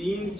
3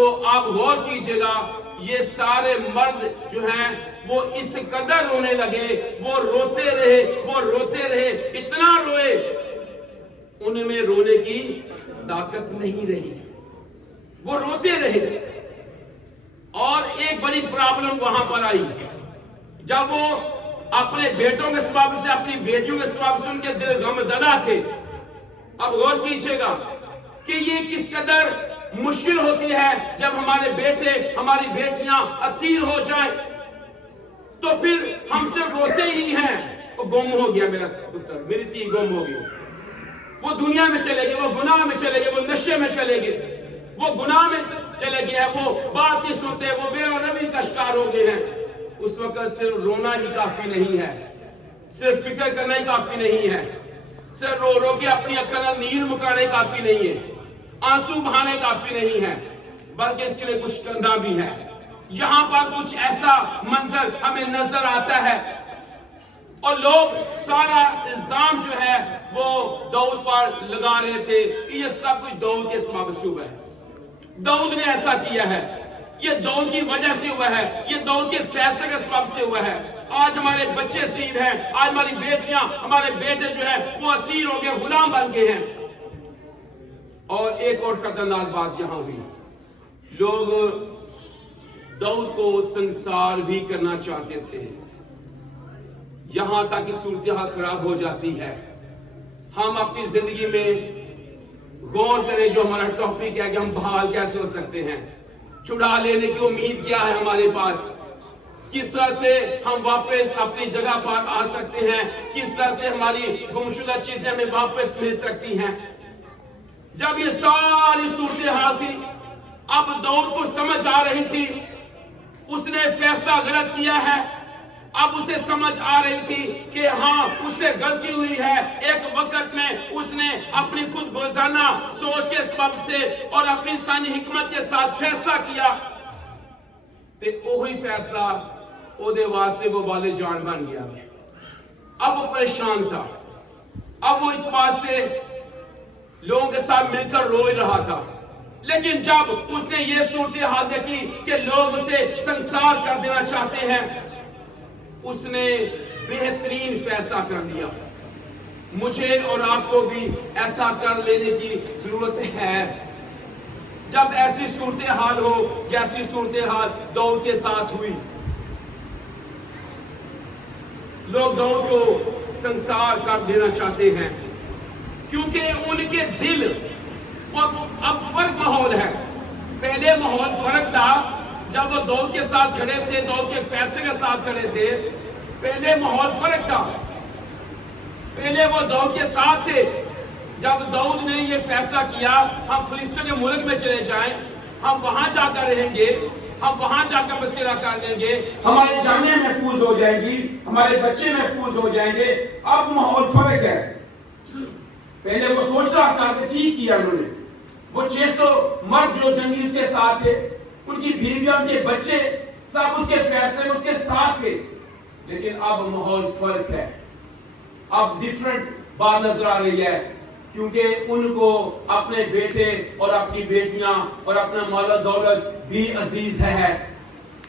تو آپ غور کیجئے گا یہ سارے مرد جو ہیں وہ اس قدر رونے لگے, وہ روتے رہے, اتنا روئے ان میں رونے کی طاقت نہیں رہی, وہ روتے رہے. اور ایک بڑی پرابلم وہاں پر آئی جب وہ اپنے بیٹوں کے سبب سے, اپنی بیٹیوں کے سبب سے ان کے دل غم زدہ تھے. اب غور کیجئے گا کہ یہ کس قدر مشکل ہوتی ہے جب ہمارے بیٹے, ہماری بیٹیاں اسیر ہو جائیں تو پھر ہم سے روتے ہی ہیں, وہ گم ہو گیا میرا پتر, میری تھی گم ہو گئی, وہ دنیا میں چلے گئے, وہ گناہ میں چلے گئے, وہ نشے میں چلے گئے, وہ گناہ میں چلے گئے, وہ بات نہیں سنتے, وہ بے روی کا شکار ہو گئے ہیں. اس وقت صرف رونا ہی کافی نہیں ہے, صرف فکر کرنا ہی کافی نہیں ہے, صرف رو رو کے اپنی اکھاں نیند مکانے کافی نہیں ہے, آنسو بہانے کافی نہیں ہے, بلکہ اس کے لیے کچھ کرنا بھی ہے. یہاں پر کچھ ایسا منظر ہمیں نظر آتا ہے اور لوگ سارا الزام جو ہے وہ داؤد پر لگا رہے تھے کہ یہ سب کچھ داؤد کے سبب سے ہوا ہے, داؤد نے ایسا کیا ہے, یہ داؤد کی وجہ سے ہوا ہے, یہ داؤد کے فیصلے کے سبب سے ہوا ہے. آج ہمارے بچے اسیر ہیں, آج ہماری بیٹیاں, ہمارے بیٹے جو ہیں وہ اسیر ہو گئے, غلام بن گئے ہیں. اور ایک اور خطرناک بات یہاں ہوئی, لوگ داؤد کو سنسار بھی کرنا چاہتے تھے, یہاں تک کہ صورتحال خراب ہو جاتی ہے. ہم اپنی زندگی میں غور کریں, جو ہمارا ٹاپک ہے کہ ہم بحال کیسے ہو سکتے ہیں, چھڑا لینے کی امید کیا ہے ہمارے پاس, کس طرح سے ہم واپس اپنی جگہ پر آ سکتے ہیں, کس طرح سے ہماری گمشدہ چیزیں ہمیں واپس مل سکتی ہیں. جب یہ ساری صورتحال تھی, اب داؤد کو سمجھ آ رہی تھی اس نے فیصلہ غلط کیا ہے, اب اسے سمجھ آ رہی تھی کہ ہاں اس سے غلطی ہوئی ہے. ایک وقت میں اس نے اپنی خود گزانہ سوچ کے سبب سے اور اپنی انسانی حکمت کے ساتھ فیصلہ کیا, تے وہی فیصلہ او دے واسطے وہ والے جان بن گیا. اب وہ پریشان تھا, اب وہ اس بات سے لوگوں کے ساتھ مل کر رو رہا تھا. لیکن جب اس نے یہ صورتحال دیکھی کہ لوگ اسے سنسار کر دینا چاہتے ہیں, اس نے بہترین فیصلہ کر دیا. مجھے اور آپ کو بھی ایسا کر لینے کی ضرورت ہے. جب ایسی صورتحال ہو جیسی صورتحال داؤد کے ساتھ ہوئی, لوگ داؤد کو سنسار کر دینا چاہتے ہیں کیونکہ ان کے دل, اور اب فرق ماحول ہے. پہلے ماحول فرق تھا جب وہ داؤد کے ساتھ کھڑے تھے, داؤد کے فیصلے کے ساتھ کھڑے تھے. پہلے ماحول فرق تھا, پہلے وہ داؤد کے ساتھ تھے. جب داؤد نے یہ فیصلہ کیا ہم فلسطین کے ملک میں چلے جائیں, ہم وہاں جا کر رہیں گے, ہم وہاں جا کر بسیرا کر لیں گے, ہماری جانیں محفوظ ہو جائیں گی, ہمارے بچے محفوظ ہو جائیں گے. اب ماحول فرق ہے. پہلے وہ سوچ رہا تھا کہ ٹھیک کیا انہوں نے, وہ 600 مرد جو جنگی اس کے ساتھ تھے, ان کی بیویاں, ان کے بچے سب اس کے فیصلے میں اس کے ساتھ تھے. لیکن اب ماحول فرق ہے, اب ڈیفرنٹ بات نظر آ رہی ہے کیونکہ ان کو اپنے بیٹے اور اپنی بیٹیاں اور اپنا مال و دولت بھی عزیز ہے.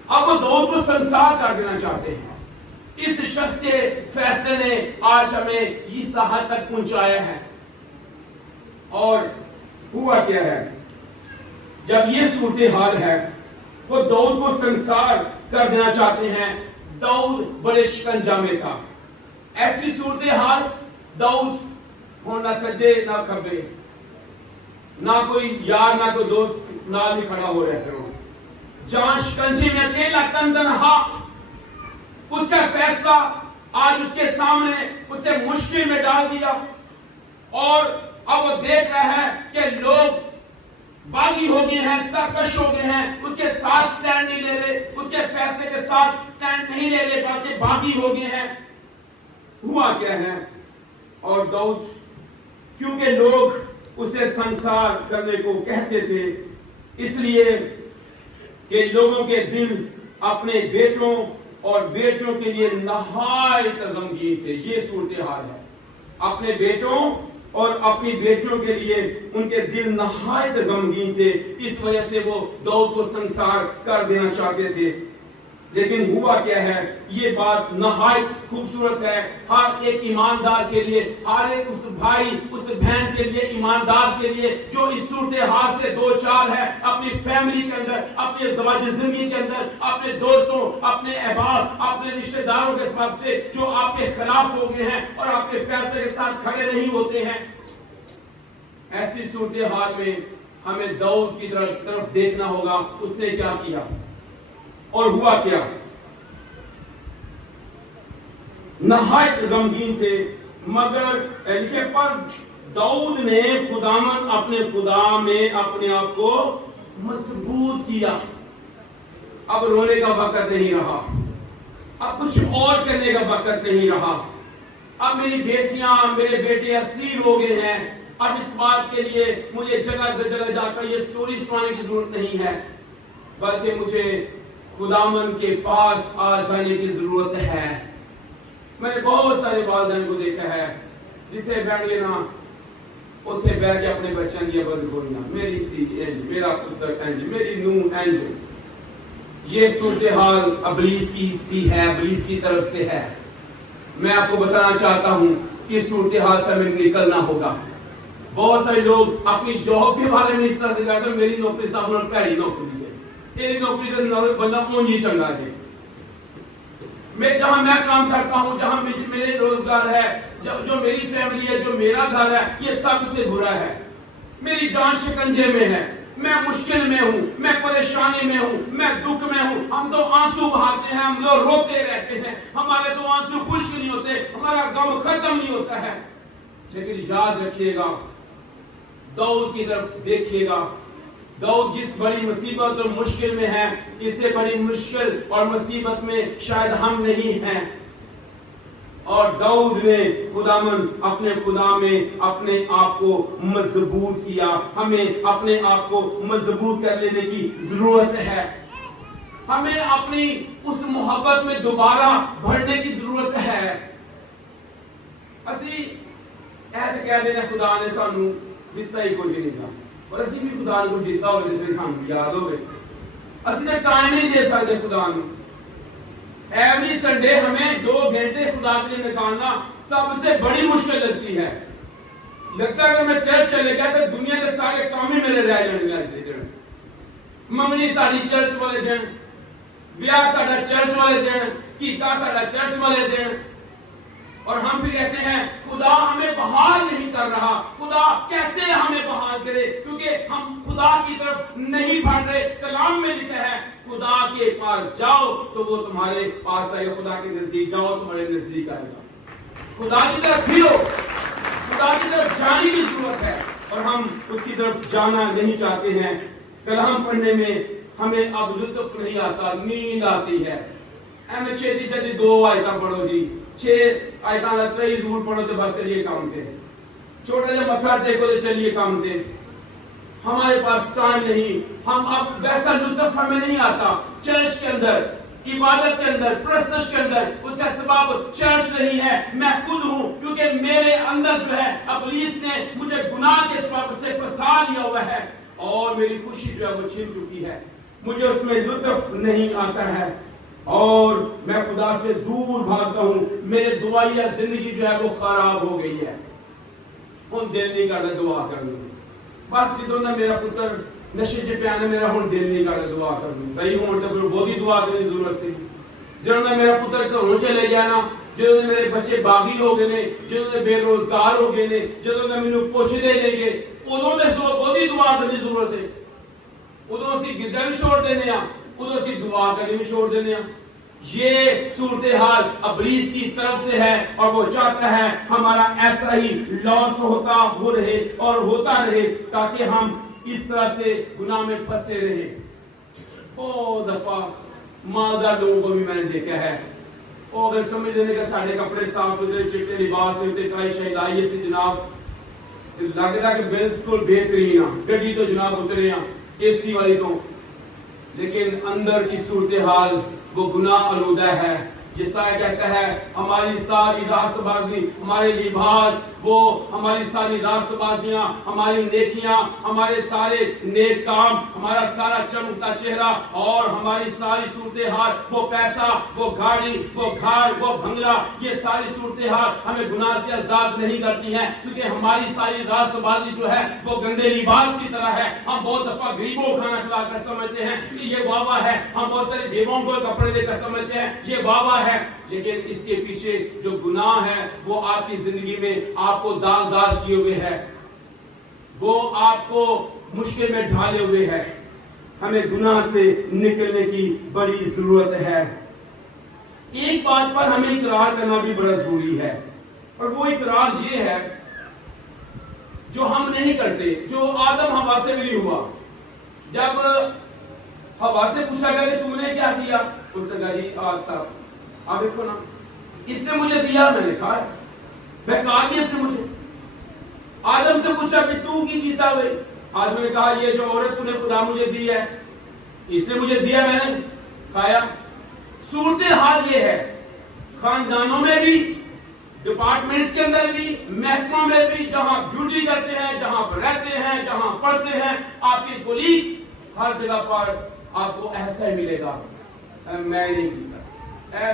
اب وہ داؤد کو سنسار کر دینا چاہتے ہیں. اس شخص کے فیصلے نے آج ہمیں اس حد تک پہنچایا ہے. اور ہوا کیا ہے, جب یہ صورتحال ہے وہ داؤد کو سنسار کر دینا چاہتے ہیں. داؤد بڑے شکنجہ میں تھا. ایسی صورتحال داؤد نہ سجے نہ کھبے, نہ کوئی یار نہ کوئی دوست نال ہی کھڑا ہو رہے تھے. جہاں شکنجے میں اکیلا تنہا, اس کا فیصلہ آج اس کے سامنے اسے مشکل میں ڈال دیا. اور اب وہ دیکھ رہا ہے کہ لوگ باغی ہو گئے ہیں, سرکش ہو گئے ہیں, اس کے ساتھ سٹینڈ نہیں لے رہے, اس کے فیصلے کے ساتھ سٹینڈ نہیں لے رہے, بلکہ باغی ہو گئے ہیں. ہوا کیا ہے, اور داؤد کیونکہ لوگ اسے سنسار کرنے کو کہتے تھے, اس لیے کہ لوگوں کے دل اپنے بیٹوں اور بیٹیوں کے لیے نہایت غمگین تھے. یہ صورتحال ہے, اپنے بیٹوں اور اپنی بیٹیوں کے لیے ان کے دل نہایت غمگین تھے، اس وجہ سے وہ داؤد کو سنسار کر دینا چاہتے تھے۔ لیکن ہوا کیا ہے، یہ بات نہایت خوبصورت ہے ہر ایک ایماندار کے لیے، ہر ایک اس بھائی اس بہن کے لیے، ایماندار کے لیے جو اس صورتحال سے دو چار ہے، اپنی فیملی کے اندر، اپنی ازدواجی زندگی کے اندر، اپنے دوستوں، اپنے احباب، اپنے رشتہ داروں کے سبب سے جو آپ کے خلاف ہو گئے ہیں اور آپ کے فیصلے کے ساتھ کھڑے نہیں ہوتے ہیں۔ ایسی صورتحال میں ہمیں داؤد کی طرف دیکھنا ہوگا، اس نے کیا کیا اور ہوا کیا۔ نہایت غمگین تھے، مگر لکھے پر داؤد نے خداوند اپنے خدا میں اپنے آپ کو مضبوط کیا۔ اب رونے کا وقت نہیں رہا، اب کچھ اور کرنے کا وقت نہیں رہا، اب میری بیٹیاں میرے بیٹے اسیر ہو گئے ہیں، اب اس بات کے لیے مجھے جگہ جگہ جا کر یہ سٹوری سنانے کی ضرورت نہیں ہے، بلکہ مجھے خداوند کے پاس آ جانے کی ضرورت ہے۔ میں نے بہت سارے والدین کو دیکھا ہے جتنے بیٹھ گئے نا اتنے بیٹھ کے اپنے بچوں کی بند گولیاں، میری تھی انج، میرا پتر انج، میری نوح انج۔ یہ صورتحال ابلیس کی سی ہے، ابلیس کی طرف سے ہے۔ میں آپ کو بتانا چاہتا ہوں کہ صورتحال سے ہمیں نکلنا ہوگا۔ بہت سارے لوگ اپنی جاب کے بارے میں اس طرح سے کہتے ہیں میری نوکری صاحب نے پہلی نوکری ہے، تیری نوکری کا بندہ اونجی چنگا ہے، میں جہاں میں کام کرتا ہوں، جہاں میرے روزگار ہے، جو میری فیملی ہے، جو میرا گھر ہے، یہ سب سے برا ہے، میری جان شکنجے میں ہے، میں مشکل میں ہوں، میں پریشانی میں ہوں، میں دکھ میں ہوں۔ ہم تو آنسو بہاتے ہیں، ہم لوگ روتے رہتے ہیں، ہمارے تو آنسو خشک نہیں ہوتے، ہمارا غم ختم نہیں ہوتا ہے۔ لیکن یاد رکھیے گا، داؤد کی طرف دیکھیے گا، داؤد جس بڑی مصیبت اور مشکل میں ہے، اس سے بڑی مشکل اور مصیبت میں شاید ہم نہیں ہیں۔ اور داؤد نے خداوند اپنے خدا میں اپنے آپ کو مضبوط کیا۔ ہمیں اپنے آپ کو مضبوط کر لینے کی ضرورت ہے، ہمیں اپنی اس محبت میں دوبارہ بڑھنے کی ضرورت ہے۔ اسی عہد کہہ دینا خدا نے سانو دتا ہی کوئی نہیں تھا، اور اسی بھی خدا کو دیتا ہوئے جتنے سانو یاد ہوئے، اسی نے ٹائم نہیں دے سکتے خدا نے۔ ایوری سنڈے ہمیں 2 گھنٹے خدا کے لیے نکالنا سب سے بڑی مشکل لگتی ہے۔ لگتا ہے کہ میں چرچ چلے گیا تو دنیا کے سارے کام ہی میرے رہ جانے لگتے ہیں، منگنی ساری چرچ والے دن، بیاہ ساڈا چرچ والے دن، کیتا ساڈا چرچ والے دن، اور ہم بھی کہتے ہیں خدا ہمیں بحال نہیں کر رہا، خدا کیسے ہمیں بحال کرے، کیونکہ ہم خدا کی طرف نہیں بڑھ رہے۔ کلام میں لکھا ہے خدا کے پاس جاؤ تو وہ تمہارے پاس آئے گا، خدا کے نزدیک جاؤ تمہارے نزدیک آئے گا۔ خدا کی طرف پھرو، خدا کی طرف جانے کی ضرورت ہے، اور ہم اس کی طرف جانا نہیں چاہتے ہیں۔ کلام پڑھنے میں ہمیں اب لطف نہیں آتا، نیند آتی ہے۔ میں چھتی 2 آیتاں پڑھو جی، 6 آیتاں کا 23 ضرور پڑھو تو بس چلیے کام دے، چھوٹا جا متھا ٹیکو تو چلیے کام دے۔ ہمارے پاس ٹائم نہیں، ہم اب ویسا لطف ہمیں نہیں آتا چرچ کے اندر، عبادت کے اندر، پرستش کے اندر۔ اس کا سبب چرچ نہیں ہے، میں خود ہوں، کیونکہ میرے اندر جو ہے ابلیس نے مجھے گناہ کے سبب سے پھنسا لیا ہوا ہے، اور میری خوشی جو ہے وہ چھن چکی ہے، مجھے اس میں لطف نہیں آتا ہے، اور میں خدا سے دور بھاگتا ہوں۔ میرے دعائیا زندگی جو ہے وہ خراب ہو گئی ہے، ہن دل نہیں کرتا دعا کرنے، بس جدوں دا میرا پتر نشے چ پیا میرا ہن دل نہیں کرتا دعا کرنے، بھائی ہن تو پھر بہت ہی دعا کرنے کی ضرورت سی۔ جدوں دا میرا پتر گھروں چلے گیا نا، جدوں دے میرے بچے باغی ہو گئے نے، جدوں دے بے روزگار ہو گئے نے، جدوں دے مینوں پوچھدے نہیں گے، ادوں تے بہت ہی دعا کرنے کی ضرورت ہے۔ ادوں اسی غذا بھی چھوڑ دینے ہاں، ادوں اسی دعا کرنے بھی چھوڑ دینے ہاں۔ یہ صورتحال ابلیس کی طرف سے ہے، اور وہ چاہتا ہے ہمارا ایسا ہی لاس ہو رہے اور ہوتا رہے، تاکہ ہم اس طرح سے گناہ میں پھنسے رہے۔ بہت دفعہ مالدار لوگوں کو بھی میں نے دیکھا ہے، وہ اگر سمجھ لینے کہ ساڑھے کپڑے صاف ستھرے چٹے لباس میں کائی شاید آئیے سے جناب لگتا کہ بالکل بہترین ہاں، گڈی تو جناب اترے ہاں اے سی والی تو، لیکن اندر کی صورتحال وہ گناہ آلودہ ہے، یسایہ کہتا ہے ہماری ساری راست بازی، ہمارے لباس، وہ ہماری ساری راست بازیاں، ہماری نیکیاں، ہمارے سارے نیک کام، ہمارا سارا چمکتا چہرہ اور ہماری ساری صورتحال، وہ پیسہ، وہ گاڑی، وہ گھر، وہ بنگلہ، یہ ساری صورتحال ہمیں گناہ سے آزاد نہیں کرتی ہیں، کیونکہ ہماری ساری راست بازی جو ہے وہ گندے لباس کی طرح ہے۔ ہم بہت دفعہ غریبوں کو کھانا کھلا کر سمجھتے ہیں کہ یہ واہ واہ ہے، ہم بہت سارے بیووں کو کپڑے دے کر سمجھتے ہیں یہ واہ واہ ہے، لیکن اس کے پیچھے جو گناہ ہے وہ آپ کی زندگی میں آپ کو داغدار کیے ہوئے ہے، وہ آپ کو مشکل میں ڈھالے ہوئے ہے۔ ہمیں گناہ سے نکلنے کی بڑی ضرورت ہے۔ ایک بات پر ہمیں اقرار کرنا بھی بڑا ضروری ہے، اور وہ اقرار یہ ہے جو ہم نہیں کرتے، جو آدم ہوا سے بھی نہیں ہوا۔ جب ہوا سے پوچھا گیا کہ تم نے کیا کیا، اس نے کہا جی آج صاحب آپ دیکھو نا، اس نے مجھے دیا میں نے کھایا، بہکار دیا اس نے مجھے۔ آدم سے پوچھا کہ تو کی جیتا ہوئے، آدم نے کہا یہ جو عورت تو نے خدا مجھے دی ہے، اس نے مجھے دیا میں نے کھایا۔ صورتحال یہ ہے خاندانوں میں بھی، ڈپارٹمنٹس کے اندر بھی، محکموں میں بھی، جہاں ڈیوٹی کرتے ہیں، جہاں پر رہتے ہیں، جہاں پڑھتے ہیں، آپ کے کولیگز، ہر جگہ پر آپ کو ایسا ہی ملے گا، میں نہیں کیتا،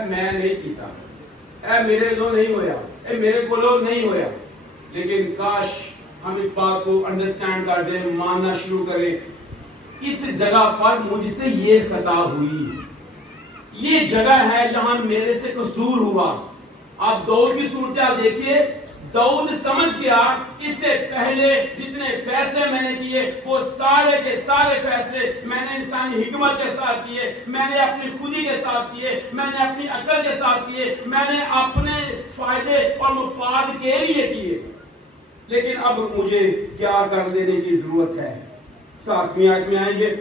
میں نہیں کیتا، میرے لو نہیں ہویا، میرے کو لو نہیں ہویا۔ لیکن کاش ہم اس بات کو انڈرسٹینڈ کر دیں، ماننا شروع کریں، اس جگہ پر مجھ سے یہ خطا ہوئی، یہ جگہ ہے جہاں میرے سے قصور ہوا۔ آپ داؤد کی صورتحال دیکھیے، داؤد سمجھ گیا اس سے پہلے جتنے فیصلے میں نے کیے وہ سارے کے سارے فیصلے میں نے انسانی حکمت کے ساتھ کیے، میں نے اپنی خودی کے ساتھ کیے، میں نے اپنی عقل کے ساتھ کیے، میں نے اپنے فائدے اور مفاد کے لیے کیے، لیکن اب مجھے کیا کر لینے کی ضرورت ہے۔ 7ویں آیت میں آئیں گے،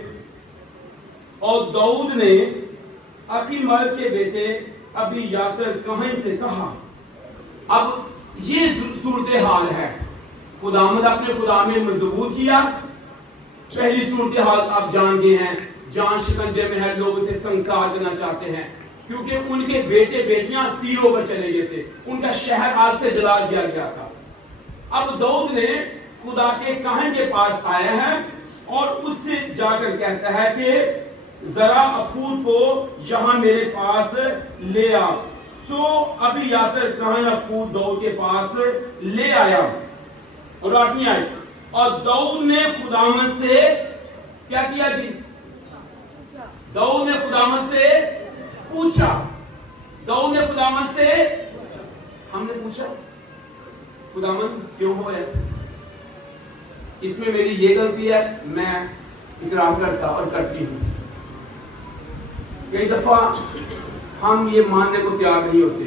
اور داؤد نے اخیمعاص کے بیٹے ابیاتر کہیں سے کہا۔ اب یہ صورتحال ہے، خداوند اپنے خدا میں مضبوط کیا۔ پہلی صورتحال آپ جانتے ہیں، جان شکنجے میں ہے، لوگ اسے سنسار کرنا چاہتے ہیں کیونکہ ان کے بیٹے بیٹیاں سیر ہو کر چلے گئے تھے، ان کا شہر آگ سے جلا دیا گیا تھا۔ اب داؤد نے خدا کے کاہن کے پاس آیا ہے اور اس سے جا کر کہتا ہے کہ ذرا افود کو یہاں میرے پاس لے آ۔ سو ابیاتر کاہن افود داؤد کے پاس لے آیا۔ اور 8ویں آیت، اور داؤد نے خداوند سے کیا کیا جی؟ داؤد نے خداوند سے پوچھا۔ داؤد نے خداوند سے، ہم نے پوچھا خداوند کیوں ہویا؟ اس میں میری یہ غلطی ہے، میں اقرار کرتا اور کرتی ہوں۔ کئی دفعہ ہم یہ ماننے کو تیار نہیں ہوتے،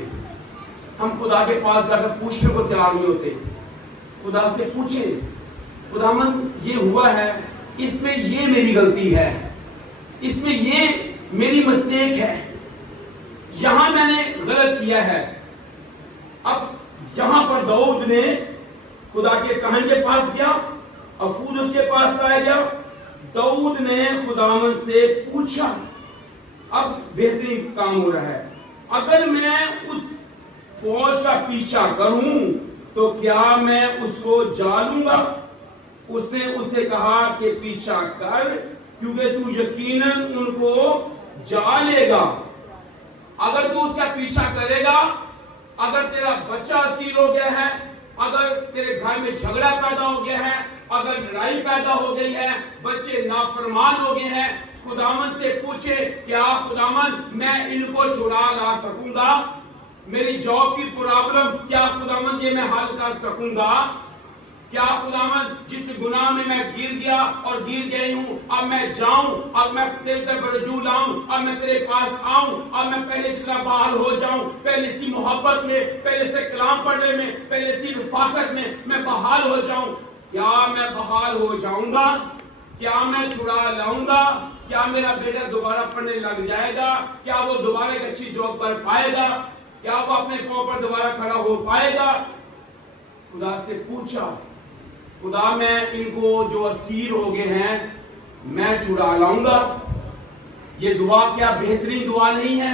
ہم خدا کے پاس جا کر پوچھنے کو تیار نہیں ہوتے۔ خدا سے پوچھیں خداوند یہ ہوا ہے، اس میں یہ میری غلطی ہے، اس میں یہ میری مسٹیک ہے، یہاں میں نے غلط کیا ہے۔ اب یہاں پر داؤد نے خدا کے کاہن کے پاس گیا، افود اس کے پاس لایا گیا، داؤد نے خداوند سے پوچھا۔ اب بہترین کام ہو رہا ہے، اگر میں اس فوج کا پیچھا کروں تو کیا میں اس کو جا لوں گا؟ اس نے اسے کہا کہ پیچھا کر، کیونکہ تو یقیناً ان کو جا لے گا۔ اگر تو اس کا پیچھا کرے گا، اگر تیرا بچہ اسیر ہو گیا ہے، اگر تیرے گھر میں جھگڑا پیدا ہو گیا ہے، اگر لڑائی پیدا ہو گئی ہے، بچے نافرمان ہو گئے ہیں، خداوند سے پوچھے کیا خداوند میں ان کو چھڑا لا سکوں گا؟ میری جاب کی پرابلم کیا خداوند یہ میں حل کر سکوں گا؟ کیا خداوند جس گناہ میں گر گیا اور گر گئی ہوں، اب میں جاؤں، اب میں تیرے طرف رجوع لاؤں، اب میں تیرے پاس آؤں، اب میں پہلے جتنا بحال ہو جاؤں، پہلے سی محبت میں، پہلے سے کلام پڑھنے میں، پہلے سی رفاقت میں بحال ہو جاؤں؟ کیا میں بحال ہو جاؤں گا؟ کیا میں چھڑا لاؤں گا؟ کیا میرا بیٹا دوبارہ پڑھنے لگ جائے گا؟ کیا وہ دوبارہ ایک اچھی جاب پر پائے گا؟ کیا وہ اپنے پاؤں پر دوبارہ کھڑا ہو پائے گا؟ خدا سے پوچھا، خدا میں ان کو جو اسیر ہو گئے ہیں میں چھڑا لاؤں گا۔ یہ دعا کیا بہترین دعا نہیں ہے؟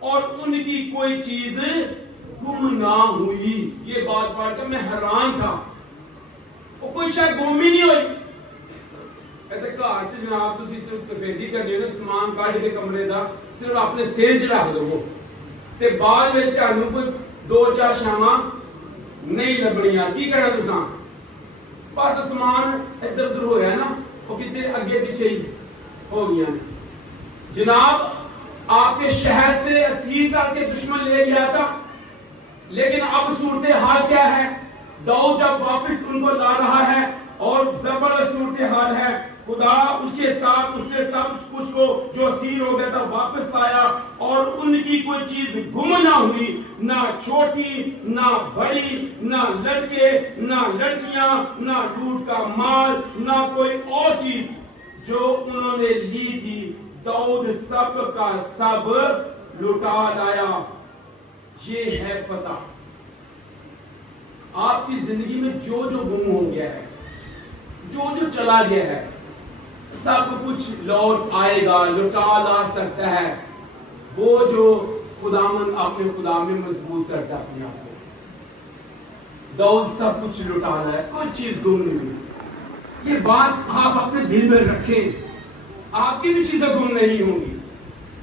اور ان کی کوئی چیز گم نہ ہوئی. یہ بات پڑھ کر میں حیران تھا. وہ کوئی شاید گم ہی نہیں ہوئی. کہتے گھر چ جناب تسی صرف سفیدی کرنی ہے نا, سامان کڈ کے کمرے دا صرف اپنے سیل چ رکھ دو تے بعد وچ تانوں کوئی 2-4 شاماں نہیں لبنیاں. کی کرنا تساں؟ بس سامان ادھر ادھر ہویا نا, وہ کتے اگے پیچھے ہی ہو گیا. جناب آپ کے شہر سے اسیر کر کے دشمن لے گیا تھا, لیکن اب صورتحال کیا ہے؟ داؤد جب واپس ان کو لا رہا ہے اور زبردست صورتحال ہے. خدا اس کے ساتھ اس سے سب کچھ کو جو اسیر ہو گیا تھا واپس لایا, اور ان کی کوئی چیز گم نہ ہوئی, نہ چھوٹی نہ بڑی, نہ لڑکے نہ لڑکیاں, نہ لوٹ کا مال, نہ کوئی اور چیز جو انہوں نے لی تھی. داؤد سب کا سب لٹا لایا. یہ ہے فتح. آپ کی زندگی میں جو جو گم ہو گیا ہے, جو جو چلا گیا ہے, سب کچھ لوٹ آئے گا, لٹا لا سکتا ہے وہ جو خداوند اپنے خدا میں مضبوط کرتا ہے اپنے آپ کو. داؤد سب کچھ لٹا لایا, کوئی چیز گم نہیں ہوئی. یہ بات آپ اپنے دل میں رکھیں. آپ کی بھی چیزیں گم نہیں ہوں گی,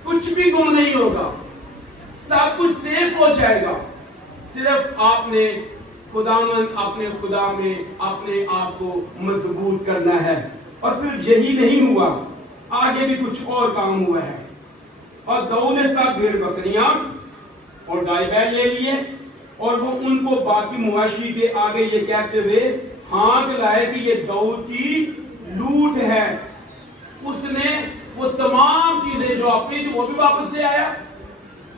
کچھ بھی گم نہیں ہوگا, سب کچھ سیف ہو جائے گا. صرف آپ نے خداوند اپنے خدا میں اپنے آپ کو مضبوط کرنا ہے. اور صرف یہی نہیں ہوا, آگے بھی کچھ اور کام ہوا ہے. اور داؤد نے سب بھیڑ بکریاں اور گائے بیل لے لیے, اور وہ ان کو باقی مواشی کے آگے یہ کہتے ہوئے ہانک لائے کہ یہ داؤد کی لوٹ ہے. اس نے وہ تمام چیزیں جو اپنی تھی وہ بھی واپس لے آیا,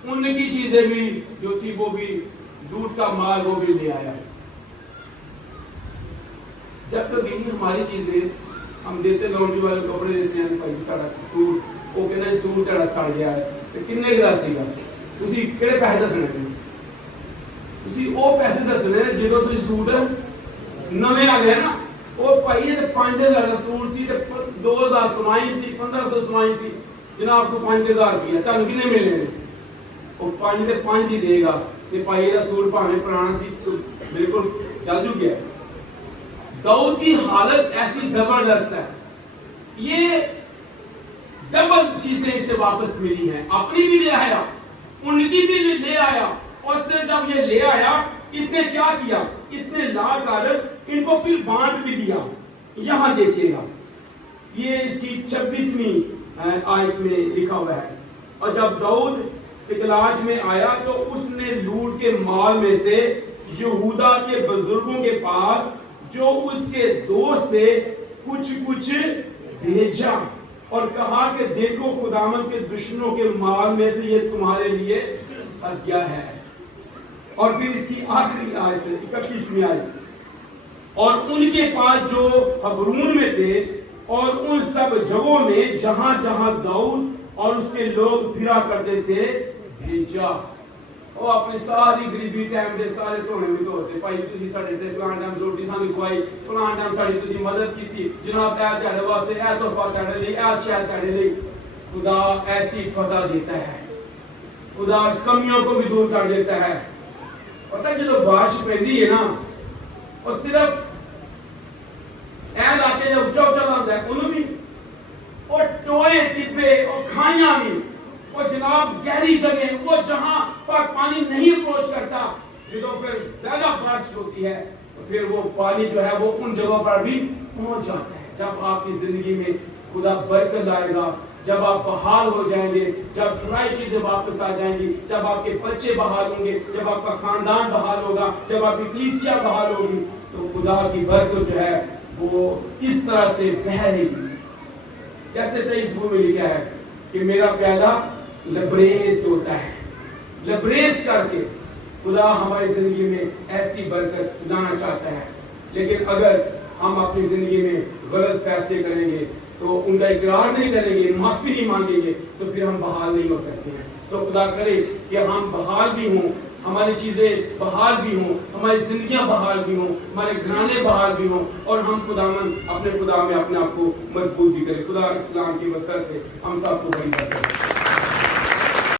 ان کی چیزیں بھی جو تھی وہ بھی, لوٹ کا مال وہ بھی لے آیا. جب کبھی ہماری چیزیں ہم دیتے, لانڈری والے کپڑے دیتے ہیں, بھائی ساڑا سوٹ, وہ کہتے ہیں سوٹ تیرا سڑ گیا ہے, تو کنے کا دسی گا تسی کہڑے پیسے دسنے نے؟ تسی وہ پیسے دسنے جدوں تسی سوٹ نویں آ گئے نا. وہ پائی ہے 5000 کا سوٹ سی, 2000 سمائی سی, 1500 سمائی سی, جناب کو 5000 روپیہ تانوں کنے ملنے نے؟ وہ 5 تے 5 ہی دے گا. تے پائی دا سوٹ پاویں پرانا سی تو بالکل چل جو گیا. داؤد کی حالت ایسی زبردست ہے. یہ ڈبل چیزیں اسے واپس ملی ہیں, اپنی بھی لے آیا, ان کی بھی لے آیا, اور صرف جب یہ لے آیا اس نے کیا کیا؟ اس نے لا کر ان کو پھر بانٹ بھی دیا. یہاں دیکھیے گا, یہ اس کی 26ویں آیت میں لکھا ہوا ہے. اور جب داؤد سکلاج میں آیا تو اس نے لوٹ کے مال میں سے یہودا کے بزرگوں کے پاس جو اس کے دوست تھے کچھ کچھ بھیجا, اور کہا کہ دیکھو خداوند کے دشمنوں کے مال میں سے یہ تمہارے لیے ہدیہ ہے. اور پھر اس کی آخری آیت 31ویں آیت, اور ان کے پاس جو حبرون میں تھے اور ان سب جگہوں میں جہاں جہاں داؤد اور اس کے لوگ پھرا کرتے تھے بھیجا. وہ اپنی ساری غریبی ٹائم دے سارے دھونے بھی دھوتے, بھائی تسی ساڈے تے فلان ٹائم روٹی سانوں کھوائی, فلان ٹائم ساڈی تسی مدد کیتی, جناب اے تہاڈے واسطے اے تحفہ تہاڈے لئی, اے شے تہاڈے لئی. خدا ایسی فتح دیتا ہے, خدا کمیوں کو بھی دور کر دیتا ہے. پتہ جدو بارش پیندی ہے نا, اور صرف اے علاقے جو اچھا اچھا لاندا ہے انہوں بھی, اور ٹوئے ٹپے اور کھائیاں بھی, اور جناب گہری جگہ وہ جہاں پر پانی نہیں اپروچ کرتا, جدو پھر زیادہ بارش ہوتی ہے تو پھر وہ پانی جو ہے وہ ان جگہوں پر بھی پہنچ جاتا ہے. جب آپ کی زندگی میں خدا برکت آئے گا, جب آپ بحال ہو جائیں گے, جب چھڑائی چیزیں واپس آ جائیں گی, جب آپ کے بچے بحال ہوں گے, جب آپ کا خاندان بحال ہوگا, جب آپ کی کلیسیا بحال ہوگی, تو خدا کی برکت جو ہے وہ اس طرح سے بہے گی. جیسے 23 میں لکھا ہے کہ میرا پیالہ لبریز ہوتا ہے. لبریز کر کے خدا ہماری زندگی میں ایسی برکت لانا چاہتا ہے. لیکن اگر ہم اپنی زندگی میں غلط فیصلے کریں گے, تو ان کا اقرار نہیں کریں گے, معافی نہیں مانگیں گے, تو پھر ہم بحال نہیں ہو سکتے ہیں. سو خدا کرے کہ ہم بحال بھی ہوں, ہماری چیزیں بحال بھی ہوں, ہماری زندگیاں بحال بھی ہوں, ہمارے گھرانے بحال بھی ہوں, اور ہم خداوند اپنے خدا میں اپنے آپ کو مضبوط بھی کریں. خدا اسلام کی وسعت سے ہم سب کو بڑی برکت دے.